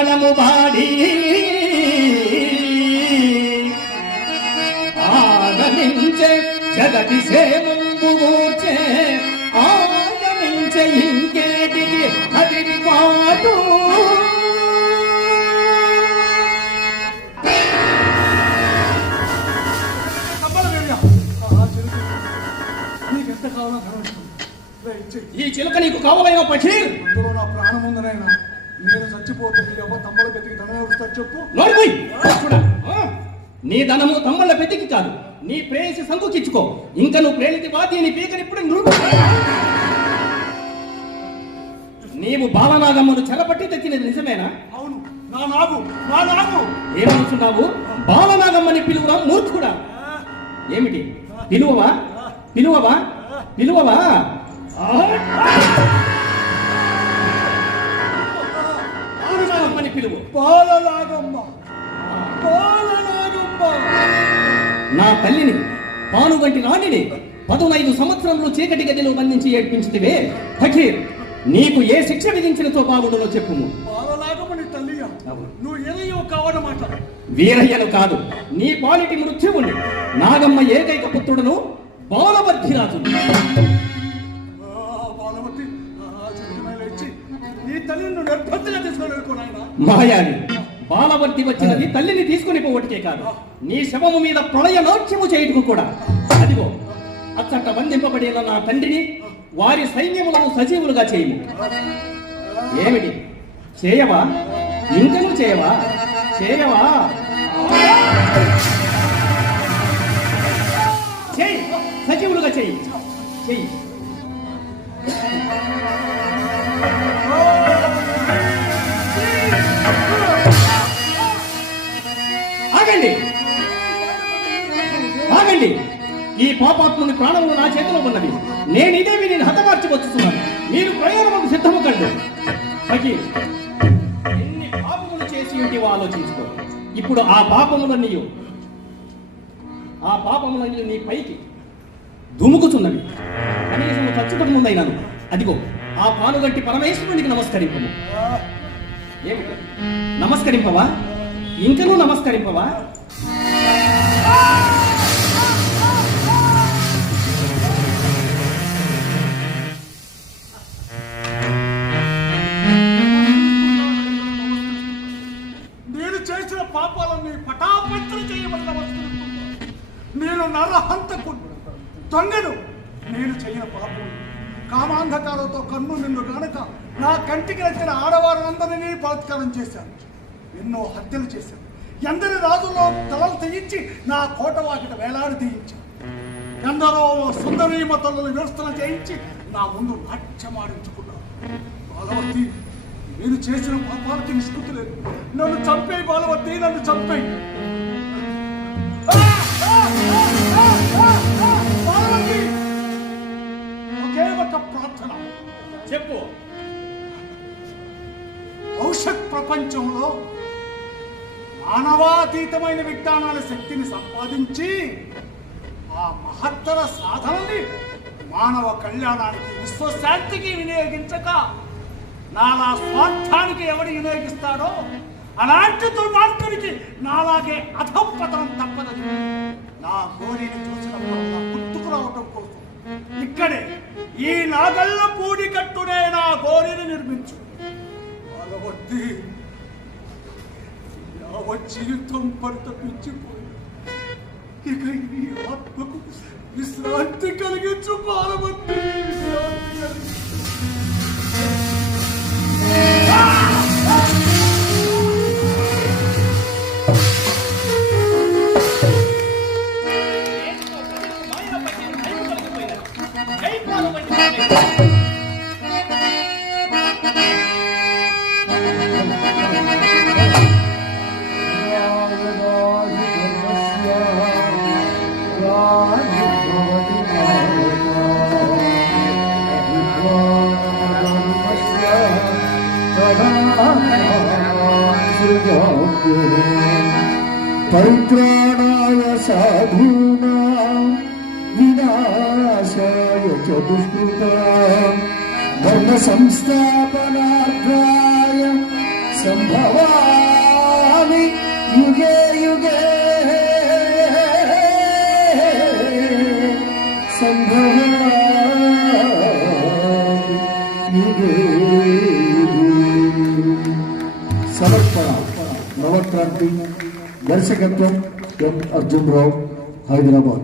గానము పాడి ఆగమించే జగతి కూర్చే ఆగమించే ఇంకేటికి అదిరి పాటు. ఈ చిలుక నీకు కావలైన అందులో నా ప్రాణం ఉందనైనా. నేను చచ్చిపోతే నీ అవ్వ తమ్ముడు బతికి ధనం చెప్పు. ఆ, నీ ధనము తమ్మల పెతికి కాదు. నీ ప్రేయసి సంకుకిచ్చుకో ఇంకా నువ్వు ప్రేమితి వాతి నీ నువ్వు నీవు బాలనాగమ్మను చెరపట్టి తెచ్చినది నిజమేనా? అవును. నా నాగు. నా నాగు. ఏమనుకున్నావు బాలనాగమ్మని పిలువురా మూర్ఖుడా? ఏమిటి? పిలువవా? పిలువవా? పిలువవా? పానుగంటి రాణిని పదునైదు సంవత్సరంలో చీకటి గదిలో బంధించి ఏడ్పించితివే. ఫకీర్ నీకు ఏ శిక్ష విధించినతో ఎరయ్యో కావడమాట. వీరయ్యను కాదు నీ పాలిటి మృత్యువుని నాగమ్మ ఏకైక పుత్రుడును వెళ్ళిపో నాయనా మాయావి బాలవర్తి వచ్చినది తల్లిని తీసుకుని పోవటికే కాదు. నీ శవము మీద ప్రళయ నాట్యము చేయుటకు కూడా. అదిగో అచ్చట బంధింపబడిన నా తండ్రిని వారి సైన్యములను సజీవులుగా చేయము. ఏమిటి? చేయవా? ఇంకను చేయవా? చేయవా? చేయి. సజీవులుగా చేయి. చెయ్యి ఆగండి. ఆగండి. ఈ పాపాత్ముని ప్రాణములు నా చేతిలో ఉన్నది నేను ఇదే నేను హతమార్చవచ్చుతున్నాను మీరు ప్రయాణముకు సిద్ధము కండు. ఫకీర్, ఎన్ని పాపములు చేసి ఉంటివో ఆలోచించుకో. ఇప్పుడు ఆ పాపములన్నీయు ఆ పాపములన్నీ నీ పైకి దుముకుతున్నవి. కనీసం చచ్చుటకు ముందైనాను. అదిగో ఆ పాలుగట్టి పరమేశ్వరునికి నమస్కరింపము. ఏమిటి? నమస్కరింపవా? ఇంకనూ నమస్కరింపవా? నేను చేసిన పాపాలన్నీ పటాపంచలు చేయబడిన వస్తువులు నేను నరహంతకుడు దొంగను నేను చేయని పాపం. కామాంధకాలతో కన్ను నిన్ను గనక నా కంటికి నచ్చిన ఆడవారందరినీ బలాత్కారం చేశాను. ఎన్నో హత్యలు చేశాడు ఎందరి రాజుల్లో తలలు తెగించి నా కోట వాకిట వేలాడి తీయించాను ఎందరో సుందరీమ తలలు విరస్తన చేయించి నా ముందు నాట్యమాడించుకున్నాను బాలవతి నేను చేసిన పాపాలకి నిష్కృతి లేదు. నన్ను చంపే బాలవతి నన్ను చంపేయి. భావాతీతమైన విజ్ఞానాల శక్తిని సంపాదించి ఆ మహత్తర సాధనని మానవ కళ్యాణానికి విశ్వశాంతికి వినియోగించక నాలా స్వార్థానికి ఎవడు వినియోగిస్తాడో అలాంటి దుర్మార్గునికి నాలాగే అధంపతనం తప్పదని నా గోరిని చూసినప్పుడు గుర్తుకు రావటం కోసం ఇక్కడే ఈ నాగల్ల పూడి కట్టునే నా గోరిని నిర్మించు. భగవద్ది యావత్ జీవితం పరితపించిపోయి ఇక ఈ ఆత్మకు విశ్రాంతి కలిగించు పాలవద్ది విశ్రాంతి కలిగించు. పరిత్రాణాయ సాధూనా వినాశాయ చతుష్కృత. ధర్మ సంస్థాపనార్థాయ సంభవామి యుగే యుగే. సంభవామి యుగే. సమర్పణ. సమర్పణ నవక్రాంతి దర్శకత్వం ఎం అర్జున్ రావు హైదరాబాద్